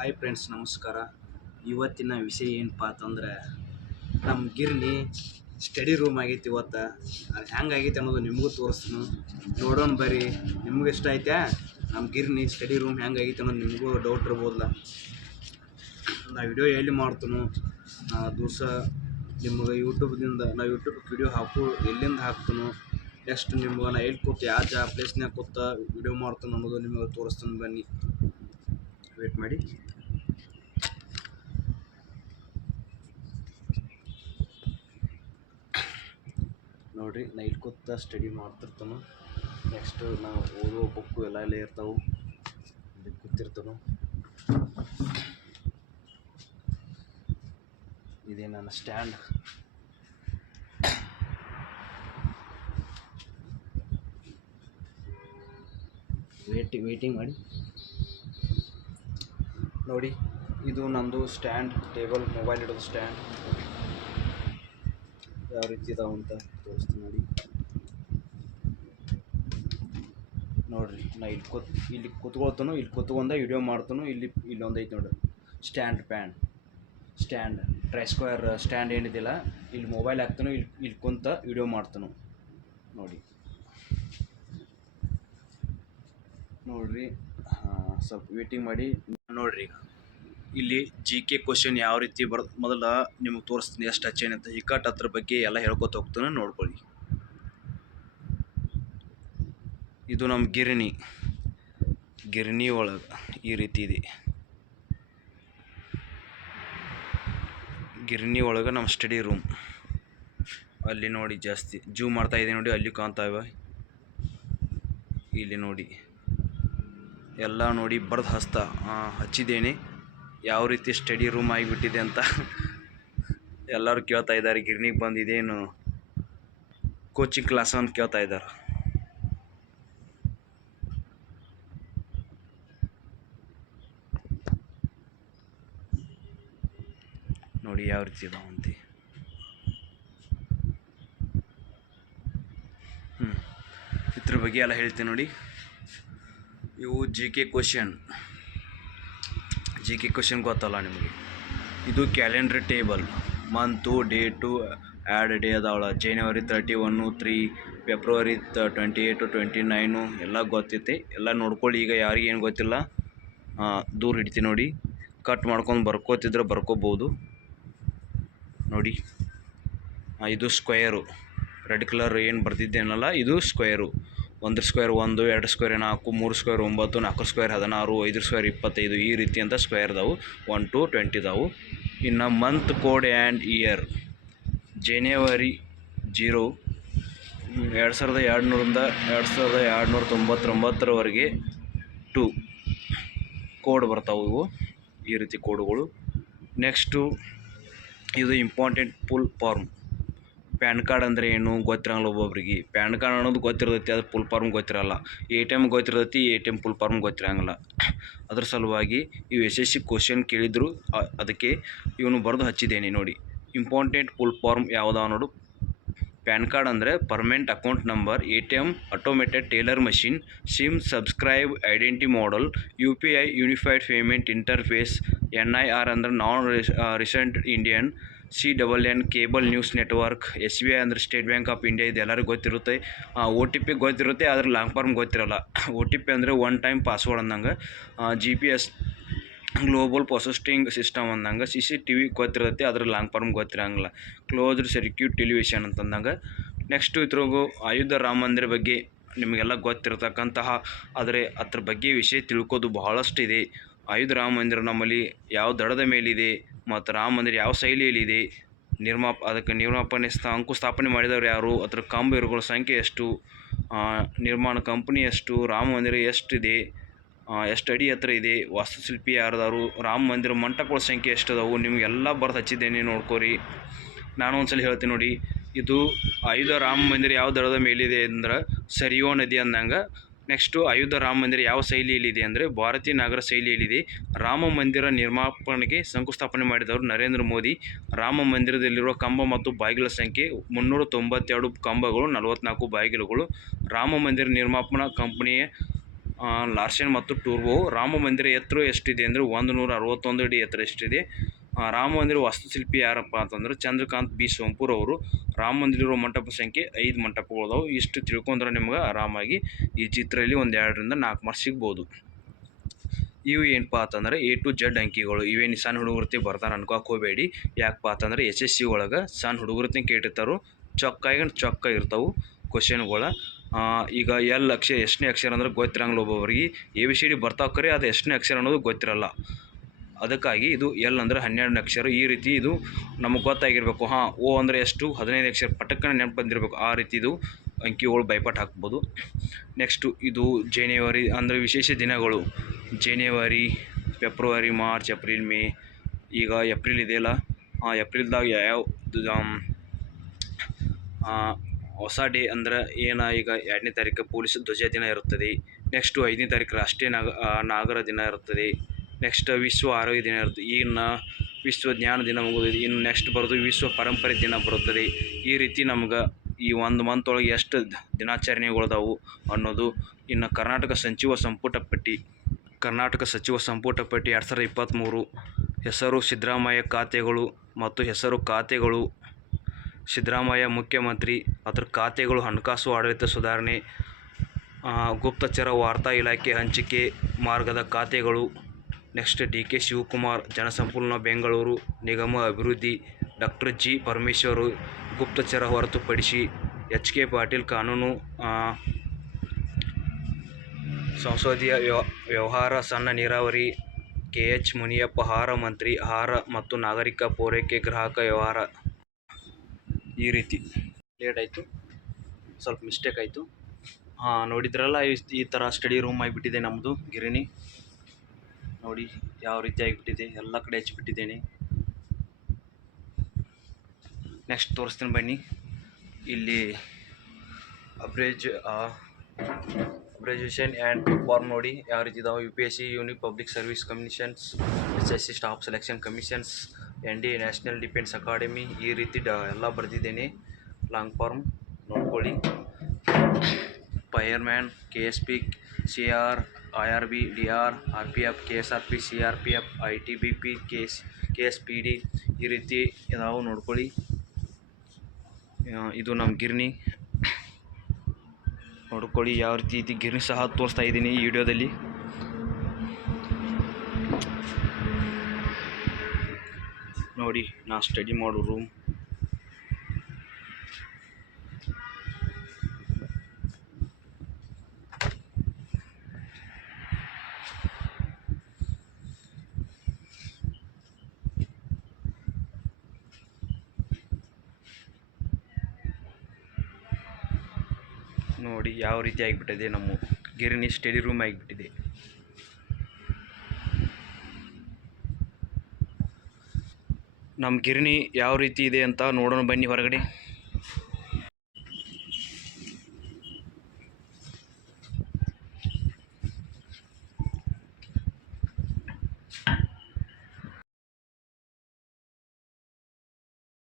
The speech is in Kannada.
ಹಾಯ್ ಫ್ರೆಂಡ್ಸ್ ನಮಸ್ಕಾರ. ಇವತ್ತಿನ ವಿಷಯ ಏನಪ್ಪ ಅಂತಂದ್ರೆ ನಮ್ಮ ಗಿರ್ನಿ ಸ್ಟಡಿ ರೂಮ್ ಆಗೈತಿ ಇವತ್ತು. ಅದು ಹೆಂಗೆ ಆಗೈತೆ ಅನ್ನೋದು ನಿಮಗೂ ತೋರಿಸ್ತೀನಿ. ನೋಡೋಣ ಬರ್ರಿ. ನಿಮ್ಗೆ ಇಷ್ಟ ಐತೆ ನಮ್ಮ ಗಿರ್ನಿ ಸ್ಟಡಿ ರೂಮ್ ಹೆಂಗೆ ಆಗೈತೆ ಅನ್ನೋದು ನಿಮಗೂ ಡೌಟ್ ಇರ್ಬೋದಲ್ಲ ನಾ ವಿಡಿಯೋ ಎಲ್ಲಿ ಮಾಡ್ತೀನೋ, ನಾ ದಿವಸ ನಿಮ್ಗೆ ಯೂಟ್ಯೂಬ್ದಿಂದ ನಾ ಯೂಟ್ಯೂಬ್ ವಿಡಿಯೋ ಹಾಕು, ಎಲ್ಲಿಂದ ಹಾಕ್ತೀನೋ ನೆಕ್ಸ್ಟ್ ನಿಮ್ಗೆ ನಾ ಎಲ್ಲಿ ಕೂತು ಯಾವ ಜಾ ಪ್ಲೇಸ್ನಾಗ ಕೂತ ವಿಡಿಯೋ ಮಾಡ್ತೀನಿ ಅನ್ನೋದು ನಿಮಗೆ ತೋರಿಸ್ತೀನಿ ಬನ್ನಿ. ವೇಟ್ ಮಾಡಿ. ನೋಡ್ರಿ ನೈಟ್ ಕೂತ ಸ್ಟಡಿ ಮಾಡ್ತಿರ್ತಾನ. ನೆಕ್ಸ್ಟ್ ನಾವು ಓದೋ ಬುಕ್ಕು ಎಲ್ಲ ಎಲ್ಲ ಇರ್ತಾವೆ. ಇಲ್ಲಿ ಕೂತಿರ್ತಾನು. ಇದೇ ನನ್ನ ಸ್ಟ್ಯಾಂಡ್ ವೇಟ್ ವೇಟಿಂಗ್ ಮಾಡಿ. ನೋಡಿ, ಇದು ನಂದು ಸ್ಟ್ಯಾಂಡ್, ಟೇಬಲ್, ಮೊಬೈಲ್ ಇಡೋದು ಸ್ಟ್ಯಾಂಡ್. ಯಾವ ರೀತಿ ಇದಾವ ಅಂತ ತೋರಿಸ್ತೀನಿ ನೋಡಿ. ನೋಡ್ರಿ, ನಾ ಇಲ್ಲಿ ಕೂತ್, ಇಲ್ಲಿ ಕೂತ್ಕೊಳ್ತಾನು, ಇಲ್ಲಿ ಕೂತ್ಕೊಂಡ ವಿಡಿಯೋ ಮಾಡ್ತಾನು, ಇಲ್ಲಿ ಇಲ್ಲೊಂದು ಐತೆ ನೋಡ್ರಿ. Stand pan. Stand, try square, stand ಏನಿದಿಲ್ಲ. ಇಲ್ಲಿ ಮೊಬೈಲ್ ಹಾಕ್ತಾನೋ, ಇಲ್ಲಿ ಇಲ್ಲಿ ಕುಂತ ವಿಡಿಯೋ ಮಾಡ್ತಾನೋ. ನೋಡಿ. ನೋಡ್ರಿ ಸ್ವಲ್ಪ ವೇಟಿಂಗ್ ಮಾಡಿ ನೋಡ್ರಿ ಈಗ. ಇಲ್ಲಿ ಜಿ ಕೆ ಕ್ವಶನ್ ಯಾವ ರೀತಿ ಬರ್, ಮೊದಲ ನಿಮಗೆ ತೋರಿಸ್ತೀನಿ ಎಷ್ಟು ಹಚ್ಚೇನೆ ಅಂತ. ಇಕ್ಕಟ್ ಅದ್ರ ಬಗ್ಗೆ ಎಲ್ಲ ಹೇಳ್ಕೊತ ಹೋಗ್ತಾನೆ ನೋಡ್ಕೊಳ್ಳಿ. ಇದು ನಮ್ಮ ಗಿರಣಿ. ಗಿರಣಿ ಒಳಗೆ ಈ ರೀತಿ ಇದೆ. ಗಿರಣಿ ಒಳಗೆ ನಮ್ಮ ಸ್ಟಡಿ ರೂಮ್ ಅಲ್ಲಿ ನೋಡಿ ಜಾಸ್ತಿ. ಜೂ ಮಾಡ್ತಾ ಇದೆ ನೋಡಿ, ಅಲ್ಲಿ ಕಾಣ್ತಾ ಕಾಣ್ತಾವೆ ಇಲ್ಲಿ ನೋಡಿ. ಎಲ್ಲ ನೋಡಿ ಬರ್ದು ಹಸ್ತ ಹಚ್ಚಿದ್ದೇನೆ. ಯಾವ ರೀತಿ ಸ್ಟಡಿ ರೂಮ್ ಆಗಿಬಿಟ್ಟಿದೆ ಅಂತ ಎಲ್ಲರೂ ಕೇಳ್ತಾ ಇದ್ದಾರೆ. ಗಿರ್ನಿಗೆ ಬಂದು ಇದೇನು ಕೋಚಿಂಗ್ ಕ್ಲಾಸ್ ಅಂತ ಕೇಳ್ತಾ ಇದ್ದಾರೆ. ನೋಡಿ ಯಾವ ರೀತಿ ಅಂತ ಹ್ಞೂ ಇದ್ರ ಬಗ್ಗೆ ಎಲ್ಲ ಹೇಳ್ತೀನಿ ನೋಡಿ. ಇವು G K question G K question ಗೊತ್ತಲ್ಲ ನಿಮಗೆ? ಇದು calendar table month date add day ಅದಾವಳ January thirty one three February ತ ಟ್ವೆಂಟಿ ಏಯ್ಟು ಟ್ವೆಂಟಿ ನೈನು ಎಲ್ಲ ಗೊತ್ತೈತಿ. ಎಲ್ಲ ನೋಡ್ಕೊಳ್ಳಿ. ಈಗ ಯಾರಿಗೇನು ಗೊತ್ತಿಲ್ಲ ದೂರ ಇಡ್ತೀನಿ ನೋಡಿ. ಕಟ್ ಮಾಡ್ಕೊಂಡು ಬರ್ಕೋತಿದ್ರೆ ಬರ್ಕೋಬೋದು. ನೋಡಿ. ಇದು ಸ್ಕ್ವಯರು ರೆಡ್ ಕಲರ್ ಏನು ಬರ್ತಿದ್ದೇನಲ್ಲ ಇದು ಸ್ಕ್ವೇರು ಒಂದು ಸ್ಕ್ವೇರ್ ಒಂದು, ಎರಡು ಸ್ಕ್ವೇರ್ ನಾಲ್ಕು, ಮೂರು ಸ್ಕ್ವೇರ್ ಒಂಬತ್ತು, ನಾಲ್ಕು ಸ್ಕ್ವೇರ್ ಹದಿನಾರು, ಐದು ಸ್ಕ್ವೇರ್ ಇಪ್ಪತ್ತೈದು ಈ ರೀತಿ ಅಂತ ಸ್ಕ್ವೇರ್ ಇದಾವೆ ಒನ್ ಟು ಟ್ವೆಂಟಿ ಇದಾವೆ ಇನ್ನು month code and year January zero ಎರಡು ಸಾವಿರದ ಎರಡು ನೂರಿಂದ ಎರಡು ಸಾವಿರದ ಎರಡುನೂರ ತೊಂಬತ್ತೊಂಬತ್ತರವರೆಗೆ ಟು ಕೋಡ್ ಬರ್ತಾವೆ ಇವು. ಈ ರೀತಿ ಕೋಡ್ಗಳು ನೆಕ್ಸ್ಟು ಇದು important full form PAN card ಅಂದರೆ ಏನು ಗೊತ್ತಿರಂಗಿಲ್ಲ ಒಬ್ಬೊಬ್ರಿಗೆ. ಪ್ಯಾನ್ ಕಾರ್ಡ್ ಅನ್ನೋದು ಗೊತ್ತಿರ್ತೈತಿ, ಅದು ಫುಲ್ ಫಾರ್ಮ್ ಗೊತ್ತಿರಲ್ಲ. A T M ಗೊತ್ತಿರ್ತೈತಿ, A T M full form ಗೊತ್ತಿರಂಗಿಲ್ಲ. ಅದ್ರ ಸಲುವಾಗಿ ಇವು ಸಿ ಕ್ವಶನ್ ಕೇಳಿದ್ರು ಅದಕ್ಕೆ ಇವನು ಬರೆದು ಹಚ್ಚಿದ್ದೇನೆ ನೋಡಿ. ಇಂಪಾರ್ಟೆಂಟ್ ಫುಲ್ ಫಾರ್ಮ್ ಯಾವುದವ ನೋಡು. ಪ್ಯಾನ್ ಕಾರ್ಡ್ ಅಂದರೆ permanent account number A T M automated teller machine SIM subscribe identity module U P I unified payment interface N R I ಅಂದರೆ non resident Indian C double N cable news network S B I ಅಂದರೆ ಸ್ಟೇಟ್ ಬ್ಯಾಂಕ್ ಆಫ್ ಇಂಡಿಯಾ ಇದು ಎಲ್ಲರಿಗೂ ಗೊತ್ತಿರುತ್ತೆ. ಒ ಟಿ ಪಿ ಗೊತ್ತಿರುತ್ತೆ, ಆದರೆ ಲಾಂಗ್ ಫಾರ್ಮ್ ಗೊತ್ತಿರಲ್ಲ. ಒ ಟಿ ಪಿ ಅಂದರೆ ಒನ್ ಟೈಮ್ ಪಾಸ್ವರ್ಡ್ ಅಂದಂಗೆ G P S global processing system ಅಂದಂಗೆ ಸಿ ಸಿ ಟಿ ವಿ ಗೊತ್ತಿರುತ್ತೆ ಅದ್ರ ಲಾಂಗ್ ಫಾರ್ಮ್ ಗೊತ್ತಿರಂಗಿಲ್ಲ. ಕ್ಲೋಸ್ಡ್ ಸರ್ಕ್ಯೂಟ್ ಟೆಲಿವಿಷನ್ ಅಂತಂದಂಗೆ ನೆಕ್ಸ್ಟು ಇದ್ರಾಗು ಅಯೋಧ್ಯ ರಾಮ ಮಂದಿರ ಬಗ್ಗೆ ನಿಮಗೆಲ್ಲ ಗೊತ್ತಿರತಕ್ಕಂತಹ, ಆದರೆ ಅದ್ರ ಬಗ್ಗೆ ವಿಷಯ ತಿಳ್ಕೋದು ಬಹಳಷ್ಟು ಇದೆ ಆಯುಧ ರಾಮ ಮಂದಿರ ನಮ್ಮಲ್ಲಿ ಯಾವ ದಡದ ಮೇಲಿದೆ ಮತ್ತು ರಾಮ ಮಂದಿರ ಯಾವ ಶೈಲಿಯಲ್ಲಿದೆ? ನಿರ್ಮಾಪ, ಅದಕ್ಕೆ ನಿರ್ಮಾಪನೆ ಸ್ಥಾ ಅಂಕುಸ್ಥಾಪನೆ ಮಾಡಿದವರು ಯಾರು? ಅದರ ಕಾಮಗಾರಿಗಳ ಸಂಖ್ಯೆ ಎಷ್ಟು? ನಿರ್ಮಾಣ ಕಂಪ್ನಿ ಎಷ್ಟು? ರಾಮ ಮಂದಿರ ಎಷ್ಟಿದೆ? ಎಷ್ಟು ಅಡಿ ಹತ್ರ ಇದೆ? ವಾಸ್ತುಶಿಲ್ಪಿ ಯಾರದಾರು? ರಾಮ ಮಂದಿರ ಮಂಟಪಗಳ ಸಂಖ್ಯೆ ಎಷ್ಟು ಅದಾವು ನಿಮಗೆಲ್ಲ ಬರ್ದು ಹಚ್ಚಿದ್ದೇನೆ ನೋಡ್ಕೋರಿ. ನಾನು ಒಂದ್ಸಲ ಹೇಳ್ತೀನಿ ನೋಡಿ. ಇದು ಐದು ರಾಮ ಮಂದಿರ ಯಾವ ದಡದ ಮೇಲಿದೆ ಅಂದ್ರೆ ಸರಿಯೋ ನದಿ ಅಂದಂಗೆ ನೆಕ್ಸ್ಟು ಅಯೋಧ್ಯ ರಾಮ ಮಂದಿರ ಯಾವ ಶೈಲಿಯಲ್ಲಿದೆ ಅಂದರೆ ಭಾರತೀಯ ನಗರ ಶೈಲಿಯಲ್ಲಿದೆ. ರಾಮ ಮಂದಿರ ನಿರ್ಮಾಪಣೆಗೆ ಶಂಕುಸ್ಥಾಪನೆ ಮಾಡಿದವರು ನರೇಂದ್ರ ಮೋದಿ. ರಾಮ ಮಂದಿರದಲ್ಲಿರುವ ಕಂಬ ಮತ್ತು ಬಾಗಿಲ ಸಂಖ್ಯೆ ಮುನ್ನೂರ ತೊಂಬತ್ತೆರಡು ಕಂಬಗಳು, ನಲವತ್ನಾಲ್ಕು ಬಾಗಿಲುಗಳು. ರಾಮ ಮಂದಿರ ನಿರ್ಮಾಪಣಾ ಕಂಪನಿಯ ಲಾರ್ಸನ್ ಮತ್ತು ಟೂರ್ಬೋ. ರಾಮ ಮಂದಿರ ಎತ್ತರ ಎಷ್ಟಿದೆ ಅಂದರೆ ಒಂದು ನೂರ ಅರವತ್ತೊಂದು ಅಡಿ ಎತ್ತರ ಎಷ್ಟಿದೆ ರಾಮ ಮಂದಿರ ವಾಸ್ತುಶಿಲ್ಪಿ ಯಾರಪ್ಪ ಅಂತಂದ್ರೆ ಚಂದ್ರಕಾಂತ್ ಬಿ ಸೋಂಪುರ ಅವರು. ರಾಮ ಮಂದಿರ ಮಂಟಪ ಸಂಖ್ಯೆ ಐದು ಮಂಟಪಗಳು ಅದಾವು ಇಷ್ಟು ತಿಳ್ಕೊಂಡ್ರೆ ನಿಮ್ಗೆ ಆರಾಮಾಗಿ ಈ ಚಿತ್ರದಲ್ಲಿ ಒಂದು ಎರಡರಿಂದ ನಾಲ್ಕು ಮಾರ್ಕ್ಸ್ ಸಿಗ್ಬೋದು. ಇವು ಏನಪ್ಪ ಅಂತಂದ್ರೆ ಎ ಟು ಜಡ್ ಅಂಕಿಗಳು. ಇವೇನು ಸಣ್ಣ ಹುಡುಗರ್ತಿ ಬರ್ತಾರೆ ಅನ್ಕೋಕೆ ಹೋಗಬೇಡಿ ಯಾಕಪ್ಪ ಅಂತಂದ್ರೆ ಎಸ್ ಎಸ್ ಸಿ ಒಳಗೆ ಸಣ್ಣ ಹುಡುಗರ್ತಿ ಕೇಟಿರ್ತಾರೋ ಚೊಕ್ಕಾಗಿ ಚೊಕ್ಕ ಇರ್ತಾವೆ ಕ್ವಶನ್ಗಳು ಈಗ ಎಲ್ ಅಕ್ಷರ ಎಷ್ಟನೇ ಅಕ್ಷರ ಅಂದ್ರೆ ಗೊತ್ತಿರಂಗಿಲ್ಲ ಒಬ್ಬೊಬ್ಬರಿಗೆ ಎ ಬಿ ಸಿ ಡಿ ಬರ್ತಾವೆ ಕರೆ, ಅದು ಎಷ್ಟನೇ ಅಕ್ಷರ ಅನ್ನೋದು ಗೊತ್ತಿರಲ್ಲ. ಅದಕ್ಕಾಗಿ ಇದು ಎಲ್ ಅಂದರೆ ಹನ್ನೆರಡನೇ ಅಕ್ಷರ. ಈ ರೀತಿ ಇದು ನಮಗೆ ಗೊತ್ತಾಗಿರಬೇಕು. ಹಾಂ ಓ ಅಂದರೆ ಎಷ್ಟು? ಹದಿನೈದು ಅಕ್ಷರ ಪಟಕ್ಕನೆ ನೆನಪು ಬಂದಿರಬೇಕು. ಆ ರೀತಿ ಇದು ಅಂಕಿಗಳು ಬೈಪಾಟ್ ಹಾಕ್ಬೋದು. ನೆಕ್ಸ್ಟು ಇದು ಜನವರಿ ಅಂದರೆ ವಿಶೇಷ ದಿನಗಳು. ಜನವರಿ ಫೆಬ್ರವರಿ ಮಾರ್ಚ್ ಏಪ್ರಿಲ್ ಮೇ ಈಗ ಏಪ್ರಿಲ್ ಇದೆಯಲ್ಲ ಹಾಂ ಏಪ್ರಿಲ್ದಾಗ ಯಾವ ಹೊಸ ಡೇ ಅಂದ್ರೆ ಏನ? ಈಗ ಎರಡನೇ ತಾರೀಕು ಪೊಲೀಸ್ ಧ್ವಜ ದಿನ ಇರುತ್ತದೆ. ನೆಕ್ಸ್ಟು ಐದನೇ ತಾರೀಕು ರಾಷ್ಟ್ರೀಯ ನಾಗ ನಾಗರ ದಿನ ಇರುತ್ತದೆ. ನೆಕ್ಸ್ಟ್ ವಿಶ್ವ ಆರೋಗ್ಯ ದಿನ ಇರುತ್ತೆ. ಇನ್ನು ವಿಶ್ವ ಜ್ಞಾನ ದಿನ ಮುಗಿದಿದೆ. ಇನ್ನು ನೆಕ್ಸ್ಟ್ ಬರೋದು ವಿಶ್ವ ಪರಂಪರೆ ದಿನ ಬರುತ್ತದೆ. ಈ ರೀತಿ ನಮ್ಗೆ ಈ ಒಂದು ಮಂತ್ ಒಳಗೆ ಎಷ್ಟು ದಿನಾಚರಣೆಗಳದಾವು ಅನ್ನೋದು ಇನ್ನು ಕರ್ನಾಟಕ ಸಚಿವ ಸಂಪುಟ ಪಟ್ಟಿ, ಕರ್ನಾಟಕ ಸಚಿವ ಸಂಪುಟ ಪಟ್ಟಿ ಎರಡು ಸಾವಿರದ ಇಪ್ಪತ್ತ್ಮೂರು ಹೆಸರು ಸಿದ್ದರಾಮಯ್ಯ ಖಾತೆಗಳು ಮತ್ತು ಹೆಸರು ಖಾತೆಗಳು, ಸಿದ್ದರಾಮಯ್ಯ ಮುಖ್ಯಮಂತ್ರಿ, ಅದರ ಖಾತೆಗಳು ಹಣಕಾಸು ಆಡಳಿತ ಸುಧಾರಣೆ ಗುಪ್ತಚರ ವಾರ್ತಾ ಇಲಾಖೆ ಹಂಚಿಕೆ ಮಾರ್ಗದ ಖಾತೆಗಳು ನೆಕ್ಸ್ಟ್ ಡಿ ಕೆ ಶಿವಕುಮಾರ್ ಜನಸಂಪೂರ್ಣ ಬೆಂಗಳೂರು ನಿಗಮ ಅಭಿವೃದ್ಧಿ ಡಾಕ್ಟರ್ ಜಿ ಪರಮೇಶ್ವರು ಗುಪ್ತಚರ ಹೊರತುಪಡಿಸಿ ಎಚ್ ಕೆ ಪಾಟೀಲ್ ಕಾನೂನು ಸಂಸದೀಯ ವ್ಯವ ವ್ಯವಹಾರ, ಸಣ್ಣ ನೀರಾವರಿ ಕೆ ಎಚ್ ಮುನಿಯಪ್ಪ, ಆಹಾರ ಮಂತ್ರಿ, ಆಹಾರ ಮತ್ತು ನಾಗರಿಕ ಪೂರೈಕೆ ಗ್ರಾಹಕ ವ್ಯವಹಾರ. ಈ ರೀತಿ. ಲೇಟ್ ಆಯಿತು. ಸ್ವಲ್ಪ ಮಿಸ್ಟೇಕ್ ಆಯಿತು. ಹಾಂ ನೋಡಿದ್ರಲ್ಲ, ಈ ಥರ ಸ್ಟಡಿ ರೂಮ್ ಆಗಿಬಿಟ್ಟಿದೆ ನಮ್ಮದು ಗಿರಣಿ. ನೋಡಿ ಯಾವ ರೀತಿ ಆಗಿಬಿಟ್ಟಿದೆ, ಎಲ್ಲ ಕಡೆ ಹಚ್ಚಿಬಿಟ್ಟಿದ್ದೇನೆ. ನೆಕ್ಸ್ಟ್ ತೋರಿಸ್ತೀನಿ ಬನ್ನಿ. ಇಲ್ಲಿ ಅಬ್ರೇಜ್ ಅಬ್ರೇಜೇಷನ್ ಆ್ಯಂಡ್ ಫಾರ್ಮ್ ನೋಡಿ ಯಾವ ರೀತಿ ಇದಾವೆ. U P S C unique public service commissions S S C staff selection commissions N D national defence academy ಈ ರೀತಿ ಡ, ಎಲ್ಲ ಬರೆದಿದ್ದೇನೆ. ಲಾಂಗ್ ಫಾರ್ಮ್ ನೋಡ್ಕೊಳ್ಳಿ. Fireman K S P C R I R B, D R R P F, K S R P, C R P F, I T B P K S K S P D ಈ ರೀತಿ ನಾವು ನೋಡ್ಕೊಳ್ಳಿ. ಇದು ನಮ್ಮ ಗಿರ್ನಿ. ನೋಡ್ಕೊಳ್ಳಿ ಯಾವ ರೀತಿ ಇದು ಗಿರ್ನಿ ಸಹ ತೋರಿಸ್ತಾ ಇದ್ದೀನಿ ಈ ವಿಡಿಯೋದಲ್ಲಿ. ನೋಡಿ, ನಾ ಸ್ಟಡಿ ಮಾಡೋ ರೂಮ್ ನೋಡಿ ಯಾವ ರೀತಿ ಆಗಿಬಿಟ್ಟಿದೆ. ನಮ್ಮ ಗಿರಣಿ ಸ್ಟಡಿ ರೂಮ್ ಆಗಿಬಿಟ್ಟಿದೆ. ನಮ್ಮ ಗಿರಣಿ ಯಾವ ರೀತಿ ಇದೆ ಅಂತ ನೋಡೋಣ ಬನ್ನಿ ಹೊರಗಡೆ.